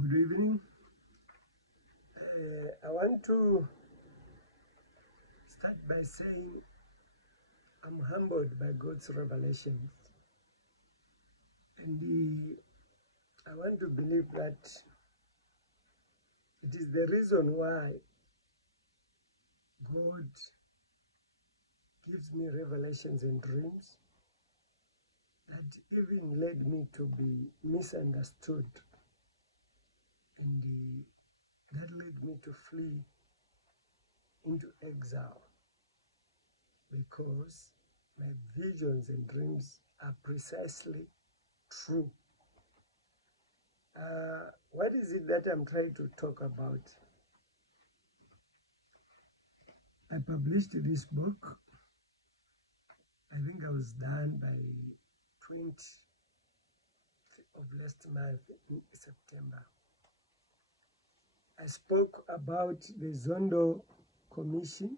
Good evening. I want to start by saying I'm humbled by God's revelations. And I want to believe that it is the reason why God gives me revelations and dreams that even led me to be misunderstood. And that led me to flee into exile because my visions and dreams are precisely true. What is it that I'm trying to talk about? I published this book. I think I was done by 20th of last month in September. I spoke about the Zondo Commission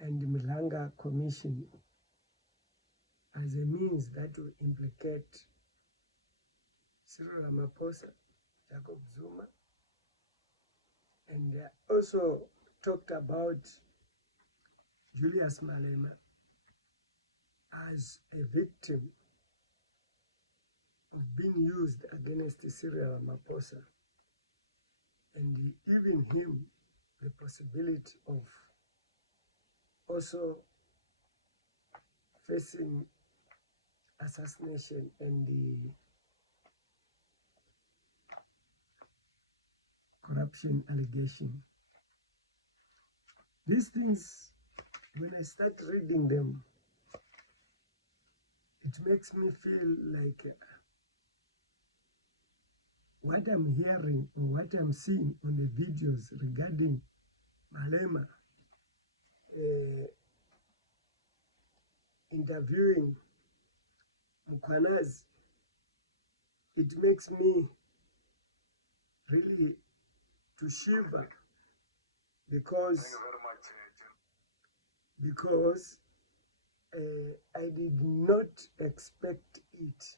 and the Mlanga Commission as a means that will implicate Cyril Ramaphosa, Jacob Zuma, and I also talked about Julius Malema as a victim of being used against Cyril Ramaphosa, and even him the possibility of also facing assassination and the corruption allegation. These things, when I start reading them, it makes me feel like what I'm hearing or what I'm seeing on the videos regarding Malema interviewing Mkwanazi, it makes me really to shiver because I did not expect it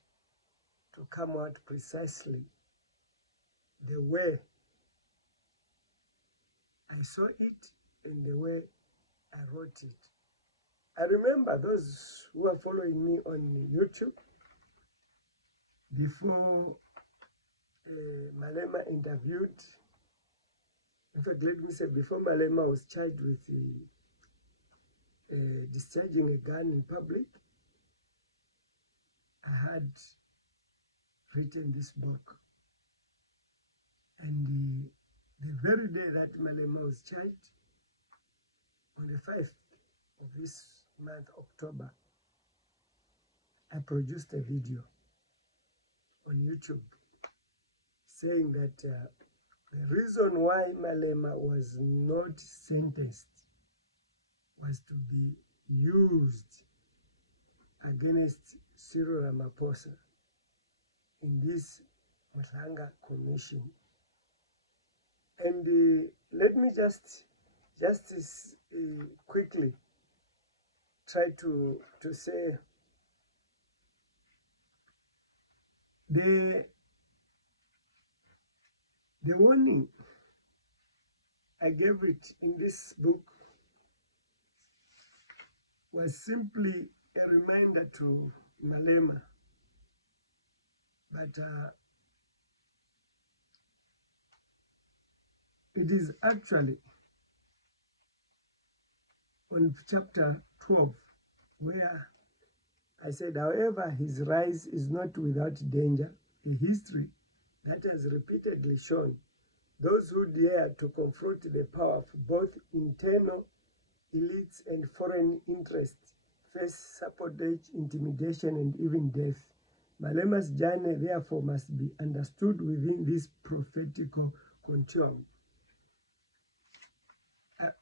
to come out precisely the way I saw it and the way I wrote it. I remember those who are following me on YouTube, before Malema interviewed, in fact, let me say, before Malema was charged with discharging a gun in public, I had written this book. And the very day that Malema was charged, on the 5th of this month, October, I produced a video on YouTube saying that the reason why Malema was not sentenced was to be used against Cyril Ramaphosa in this Mlanga Commission. And let me just quickly try to say the warning I gave it in this book was simply a reminder to Malema, but it is actually on chapter 12 where I said, however, his rise is not without danger, a history that has repeatedly shown those who dare to confront the power of both internal elites and foreign interests face sabotage, intimidation, and even death. Malema's journey, therefore, must be understood within this prophetical continuum.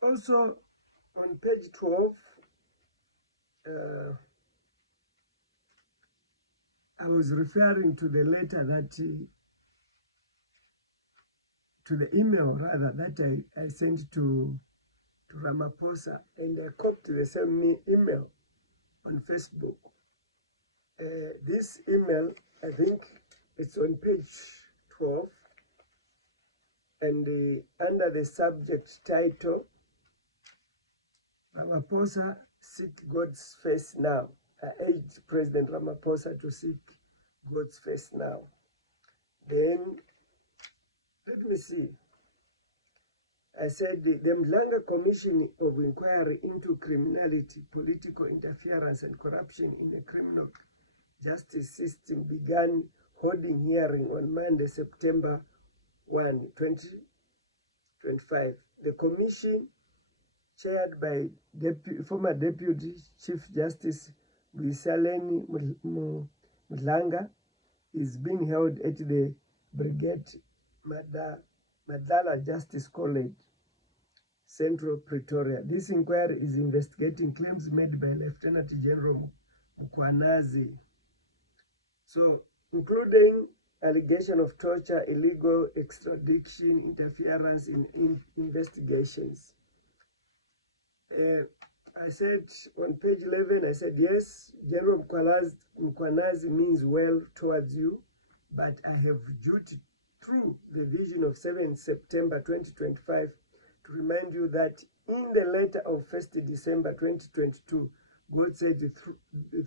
Also, on page 12, I was referring to the letter that, to the email rather, that I sent to Ramaphosa, and I copied the same email on Facebook. This email, I think it's on page 12, and under the subject title, Ramaphosa, seek God's face now. I urged President Ramaphosa to seek God's face now. Then, let me see. I said the Mlanga Commission of Inquiry into Criminality, Political Interference and Corruption in the Criminal Justice System began holding hearing on Monday, September 1, 2025. The commission, chaired by former Deputy Chief Justice Luisaleni Mlanga, is being held at the Brigade Madala Justice College, Central Pretoria. This inquiry is investigating claims made by Lieutenant General Mkwanazi, so including allegation of torture, illegal extradition, interference in investigations. I said on page 11, I said, yes, General Mkwanazi means well towards you, but I have duty through the vision of 7 September 2025 to remind you that in the letter of 1st December 2022, God said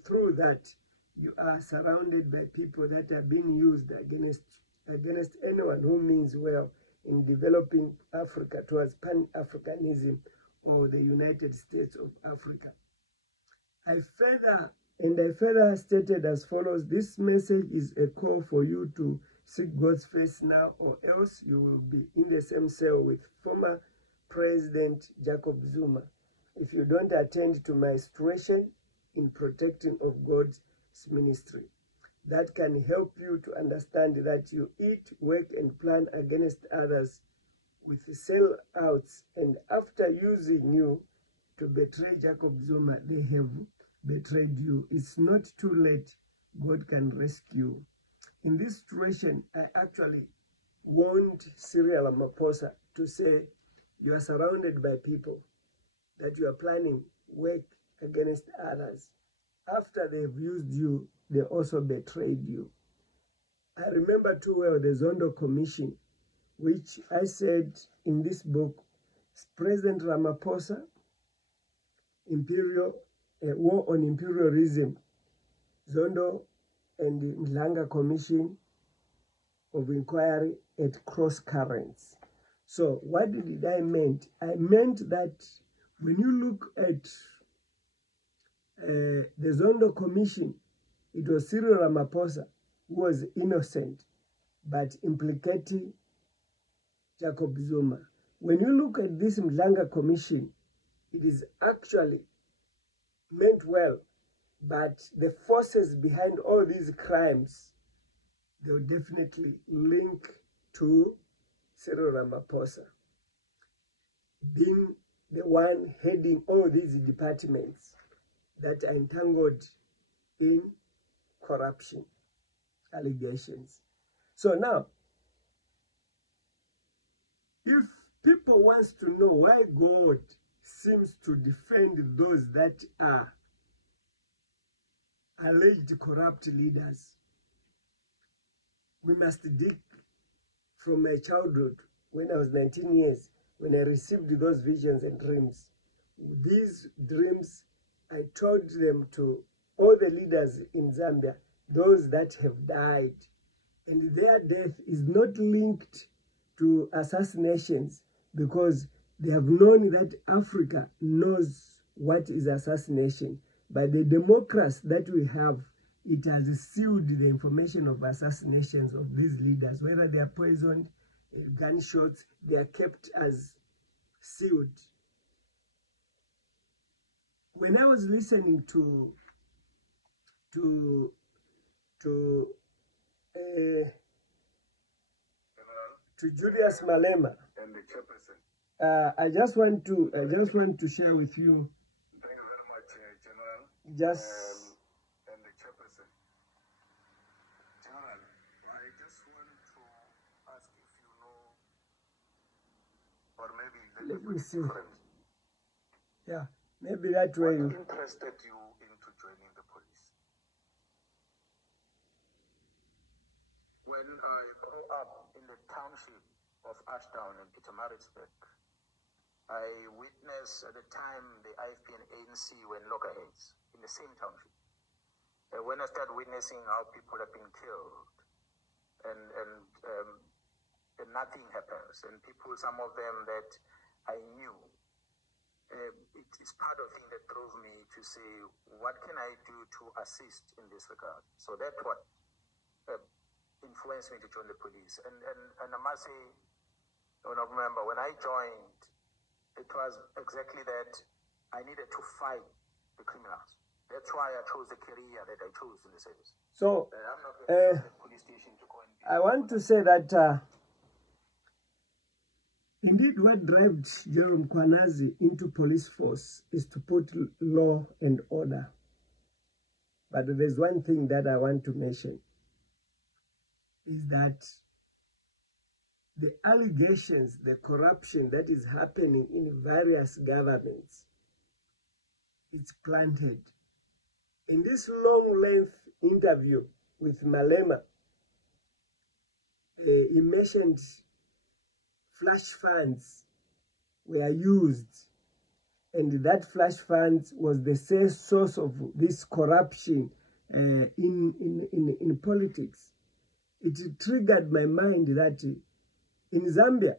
through that you are surrounded by people that are being used against anyone who means well in developing Africa towards Pan-Africanism or the United States of Africa. I further stated as follows: this message is a call for you to seek God's face now, or else you will be in the same cell with former President Jacob Zuma if you don't attend to my situation in protecting of God's ministry. That can help you to understand that you eat, work, and plan against others with sellouts, and after using you to betray Jacob Zuma, they have betrayed you. It's not too late. God can rescue. In this situation, I actually warned Cyril Ramaphosa to say, you are surrounded by people that you are planning work against others. After they've used you, they also betrayed you. I remember too well the Zondo Commission, which I said in this book, President Ramaphosa, War on Imperialism, Zondo and the Mlanga Commission of Inquiry at Cross Currents. So what did I mean? I meant that when you look at the Zondo Commission, it was Cyril Ramaphosa who was innocent, but implicating Jacob Zuma. When you look at this Mlanga Commission, it is actually meant well, but the forces behind all these crimes, they will definitely link to Cyril Ramaphosa being the one heading all these departments that are entangled in corruption allegations. So now, if people want to know why God seems to defend those that are alleged corrupt leaders, we must dig from my childhood when I was 19 years, when I received those visions and dreams. These dreams, I told them to all the leaders in Zambia, those that have died, and their death is not linked to assassinations, because they have known that Africa knows what is assassination. By the democracy that we have, it has sealed the information of assassinations of these leaders, whether they are poisoned, gunshots, they are kept as sealed. When I was listening to Julius Malema, and the chairperson. I just want to share with you. Thank you very much, General. Just and the chairperson. General, I just want to ask if you know, or maybe let me see. Different. Yeah, maybe that way. What interested you into joining the police? when I grew up in the township of Ashdown in Pietermaritzburg, I witnessed at the time the IFP and ANC were in loggerheads in the same township. When I started witnessing how people have been killed and nothing happens, and people, some of them that I knew, it's part of the thing that drove me to say, what can I do to assist in this regard? So that's what influenced me to join the police. And I must say, when I remember when I joined, it was exactly that I needed to fight the criminals. That's why I chose the career that I chose in the service. So, I'm not going to the police station to go and I want to say that indeed what drives Jerome Kwanazi into police force is to put law and order. But there's one thing that I want to mention, is that the allegations, the corruption that is happening in various governments, it's planted. In this long-length interview with Malema, he mentioned flash funds were used, and that flash funds was the same source of this corruption in politics. It triggered my mind that in Zambia,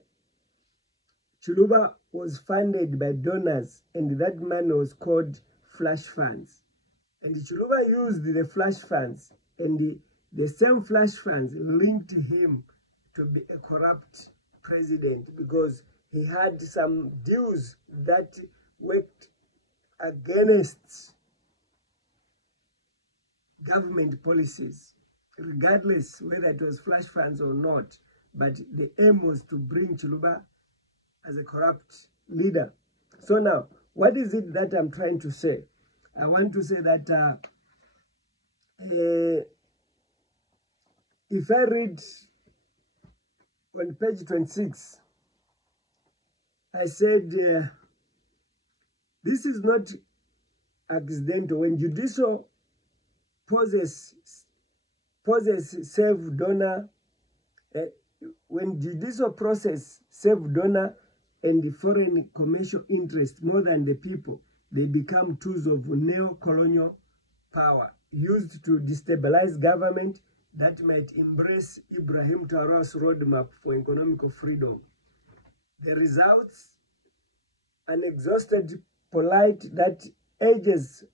Chiluba was funded by donors, and that money was called flash funds. And Chiluba used the flash funds, and the same flash funds linked him to be a corrupt president, because he had some deals that worked against government policies, regardless whether it was flash funds or not. But the aim was to bring Chiluba as a corrupt leader. So now, what is it that I'm trying to say? I want to say that if I read on page 26, I said, this is not accidental. When judicial poses serve donor, when judicial process serve donor and the foreign commercial interest more than the people, they become tools of neo-colonial power used to destabilize government that might embrace Ibrahim Traore's roadmap for economic freedom. The results, an exhausted polite that ages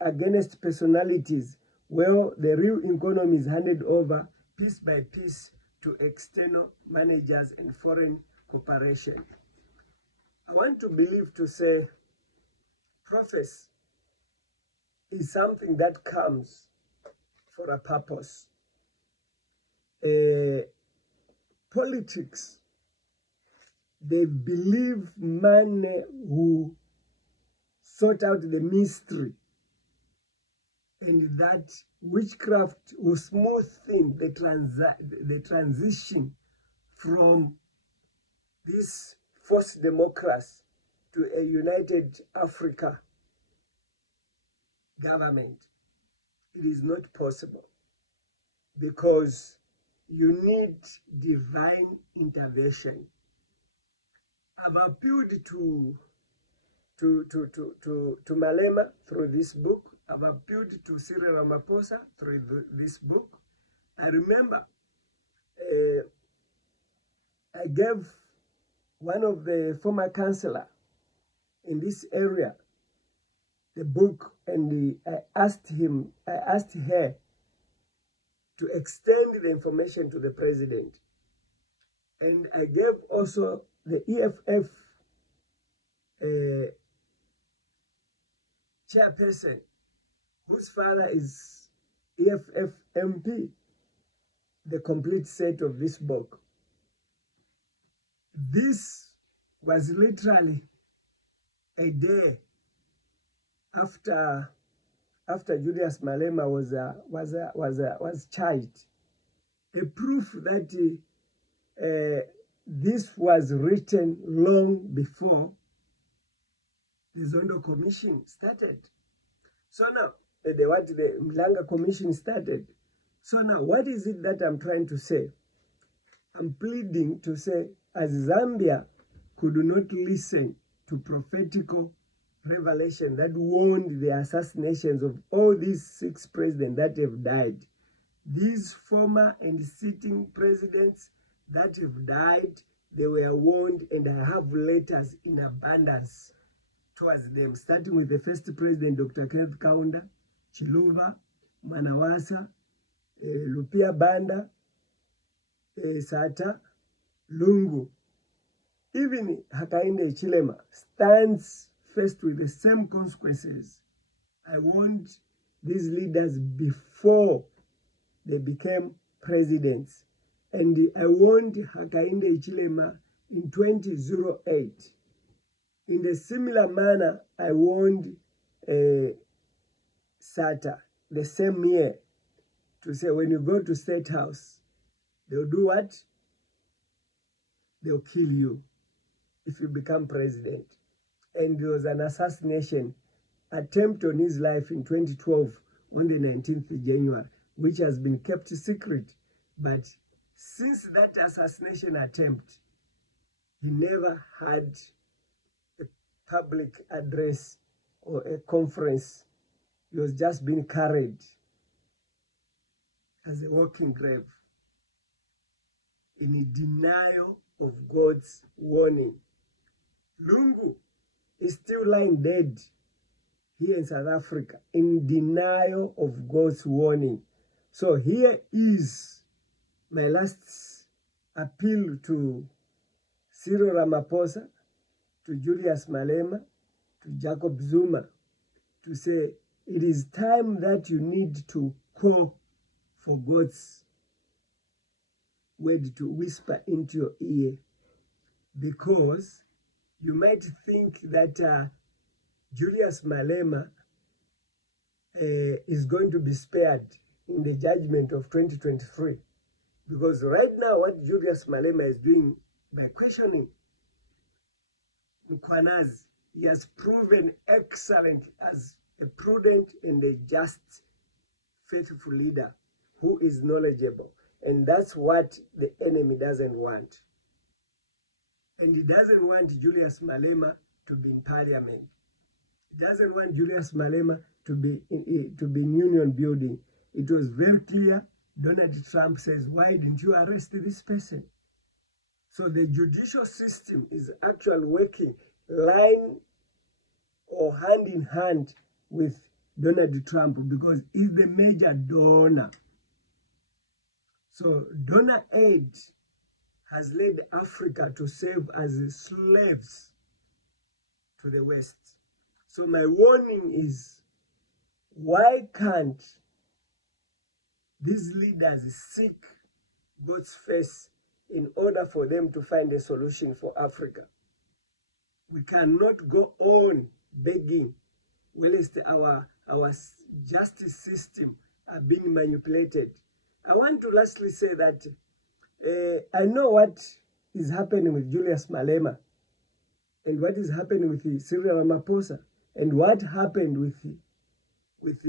against personalities, where the real economy is handed over piece by piece to external managers and foreign cooperation. I want to believe to say prophecy is something that comes for a purpose. Politics, they believe man who sort out the mystery, and that witchcraft will smoothing the transition from this forced democracy to a united Africa government. It is not possible, because you need divine intervention. I've appealed to Malema through this book. I've appealed to Cyril Ramaphosa through this book. I remember I gave one of the former councillor in this area the book, and I asked her to extend the information to the president. And I gave also the EFF chairperson, whose father is EFF MP, the complete set of this book. This was literally a day after Julius Malema was charged, a proof that this was written long before the Zondo Commission started. So now, the Mlanga Commission started. So now, what is it that I'm trying to say? I'm pleading to say, as Zambia could not listen to prophetical revelation that warned the assassinations of all these 6 presidents that have died, these former and sitting presidents that have died, they were warned, and I have letters in abundance towards them, starting with the first president, Dr. Kenneth Kaunda, Chiluba, Manawasa, Lupia Banda, Sata, Lungu. Even Hakainde Hichilema stands faced with the same consequences. I want these leaders before they became presidents. And I warned Hakainde Hichilema in 2008. In a similar manner, I warned Sata the same year to say, when you go to State House, they'll do what? They'll kill you if you become president. And there was an assassination attempt on his life in 2012 on the 19th of January, which has been kept secret. But since that assassination attempt, he never had a public address or a conference. He was just being carried as a walking grave in denial of God's warning. Lungu is still lying dead here in South Africa in denial of God's warning. So here is my last appeal to Cyril Ramaphosa, to Julius Malema, to Jacob Zuma, to say it is time that you need to call for God's word to whisper into your ear, because you might think that Julius Malema is going to be spared in the judgment of 2023. Because right now, what Julius Malema is doing by questioning Mkwanazi, he has proven excellent as a prudent and a just, faithful leader who is knowledgeable. And that's what the enemy doesn't want. And he doesn't want Julius Malema to be in parliament. He doesn't want Julius Malema to be in union building. It was very clear. Donald Trump says, why didn't you arrest this person? So the judicial system is actually working line or hand in hand with Donald Trump, because he's the major donor. So donor aid has led Africa to serve as slaves to the West. So my warning is, why can't these leaders seek God's face in order for them to find a solution for Africa? We cannot go on begging whilst our justice system are being manipulated. I want to lastly say that I know what is happening with Julius Malema and what is happening with Cyril Ramaphosa and what happened with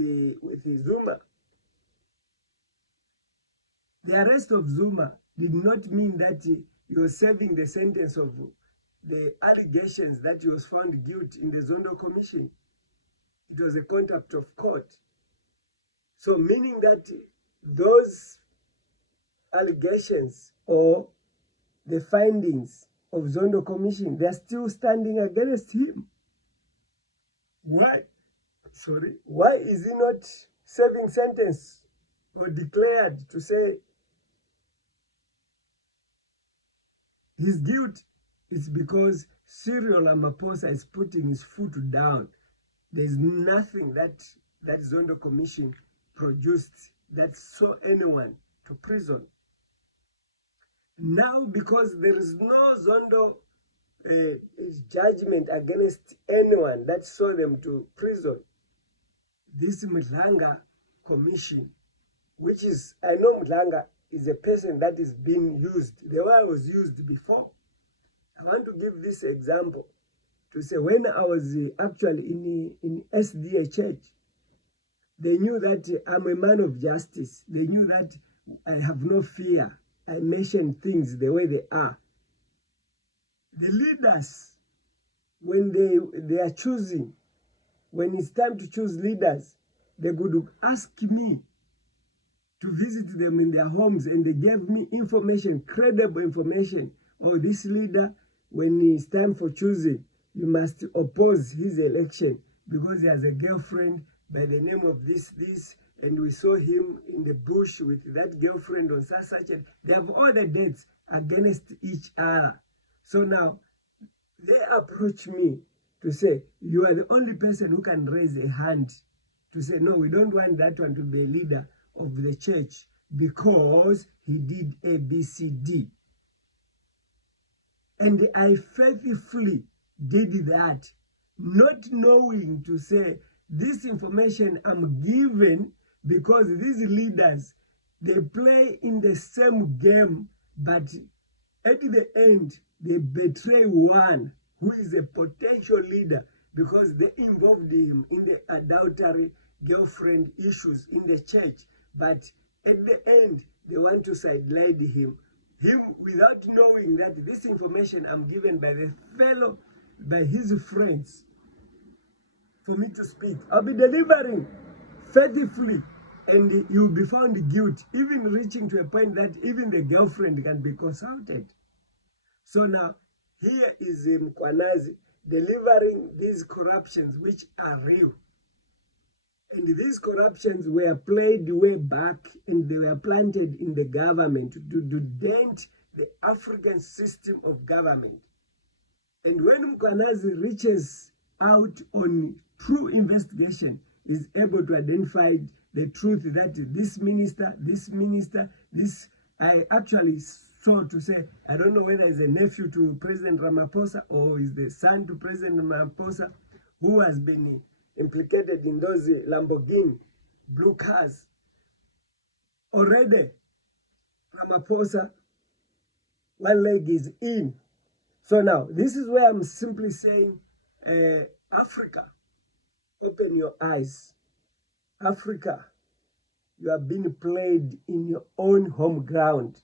Zuma. The arrest of Zuma did not mean that he was serving the sentence of the allegations that he was found guilty in the Zondo Commission. It was a contempt of court. So meaning that those allegations or the findings of Zondo Commission, they are still standing against him. Why? Why is he not serving sentence or declared to say his guilt? It's because Cyril Ramaphosa is putting his foot down. There's nothing that Zondo Commission produced that saw anyone to prison. Now, because there is no Zondo judgment against anyone that saw them to prison, this Mlanga Commission, which is, I know Mlanga is a person that is being used the way I was used before. I want to give this example to say, when I was actually in SDA church, They knew that I'm a man of justice. They knew that I have no fear. I mention things the way they are. The leaders, when they are choosing, when it's time to choose leaders, they would ask me to visit them in their homes, and they gave me information, credible information. Oh, this leader, when it's time for choosing, you must oppose his election because he has a girlfriend by the name of this, and we saw him in the bush with that girlfriend on such. They have all the dates against each other. So now they approach me to say, you are the only person who can raise a hand to say, no, we don't want that one to be a leader of the church because he did A, B, C, D. And I faithfully did that, not knowing to say this information I'm given because these leaders, they play in the same game, but at the end, they betray one who is a potential leader because they involved him in the adultery girlfriend issues in the church. But at the end, they want to sideline him without knowing that this information I'm given by his friends for me to speak. I'll be delivering faithfully, and you'll be found guilty, even reaching to a point that even the girlfriend can be consulted. So now, here is Mkwanazi delivering these corruptions which are real. And these corruptions were played way back, and they were planted in the government to dent the African system of government. And when Mkwanazi reaches out on true investigation, is able to identify the truth that this minister, I actually saw to say, I don't know whether he's a nephew to President Ramaphosa or is the son to President Ramaphosa, who has been implicated in those Lamborghini blue cars. Already, Ramaphosa, one leg is in. So now, this is where I'm simply saying, Africa, open your eyes. Africa, you are being played in your own home ground.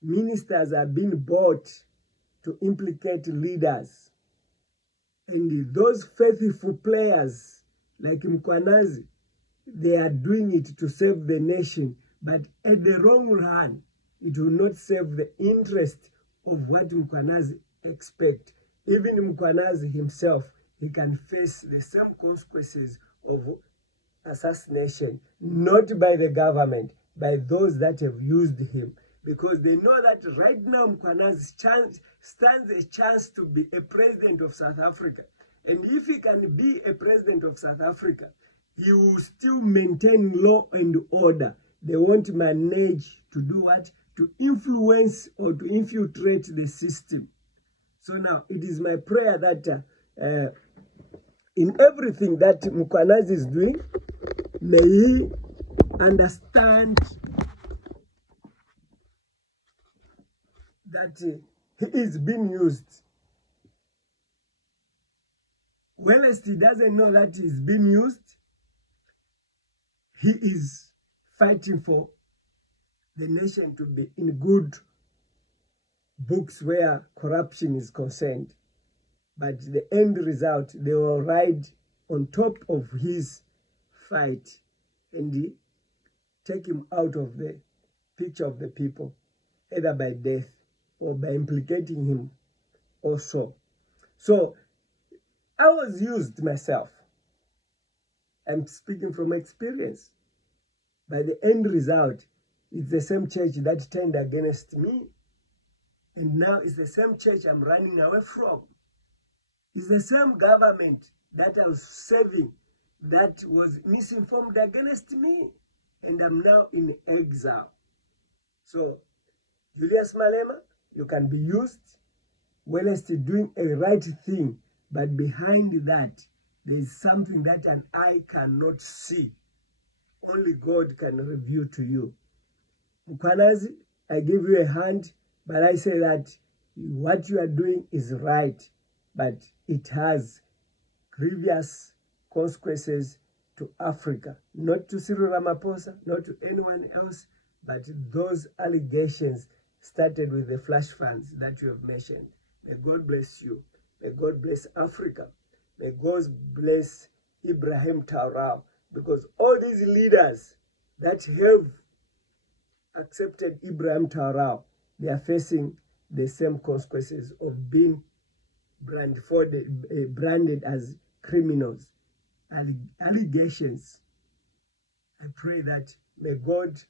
Ministers are being bought to implicate leaders. And those faithful players like Mkwanazi, they are doing it to save the nation. But at the long run, it will not save the interest of what Mkwanazi expects. Even Mkwanazi himself, he can face the same consequences of assassination, not by the government, by those that have used him. Because they know that right now Mkwanazi stands a chance to be a president of South Africa. And if he can be a president of South Africa, he will still maintain law and order. They won't manage to do what? To influence or to infiltrate the system. So now, it is my prayer that in everything that Mkwanazi is doing, may he understand that he is being used. Whilst he doesn't know that he is being used, he is fighting for the nation to be in good books where corruption is concerned. But the end result, they will ride on top of his fight and take him out of the picture of the people, either by death or by implicating him also. So I was used myself. I'm speaking from experience. By the end result, it's the same church that turned against me. And now it's the same church I'm running away from. It's the same government that I was serving that was misinformed against me. And I'm now in exile. So, Julius Malema, you can be used whilst doing a right thing. But behind that, there is something that an eye cannot see. Only God can reveal to you. Mkwanazi, I give you a hand, but I say that what you are doing is right, but it has grievous consequences to Africa, not to Cyril Ramaphosa, not to anyone else, but those allegations started with the flash funds that you have mentioned. May God bless you. May God bless Africa. May God bless Ibrahim Traoré, because all these leaders that have accepted Ibrahim Traoré, they are facing the same consequences of being branded as criminals. Allegations. I pray that may God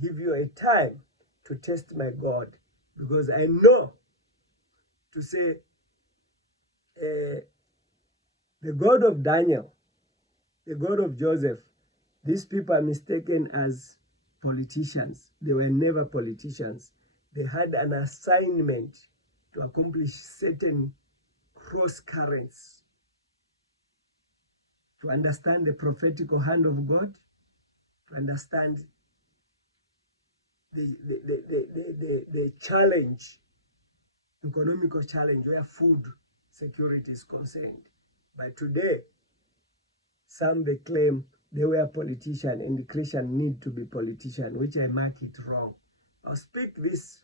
give you a time to test my God, because I know to say the God of Daniel, the God of Joseph, these people are mistaken as politicians. They were never politicians. They had an assignment to accomplish certain cross currents, to understand the prophetical hand of God, to understand the challenge, economical challenge where food security is concerned. But today, some they claim they were politicians and the Christian need to be politician, which I mark it wrong. I'll speak this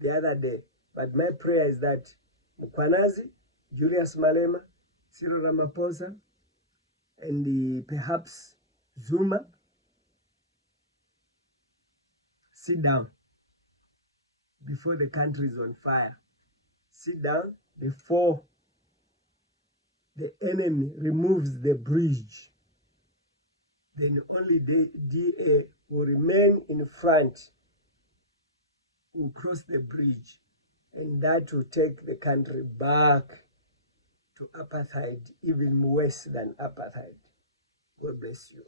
the other day, but my prayer is that Mkwanazi, Julius Malema, Cyril Ramaphosa, and perhaps Zuma sit down before the country is on fire. Sit down before the enemy removes the bridge. Then only the DA will remain in front, will cross the bridge, and that will take the country back to apartheid, even worse than apartheid. God bless you.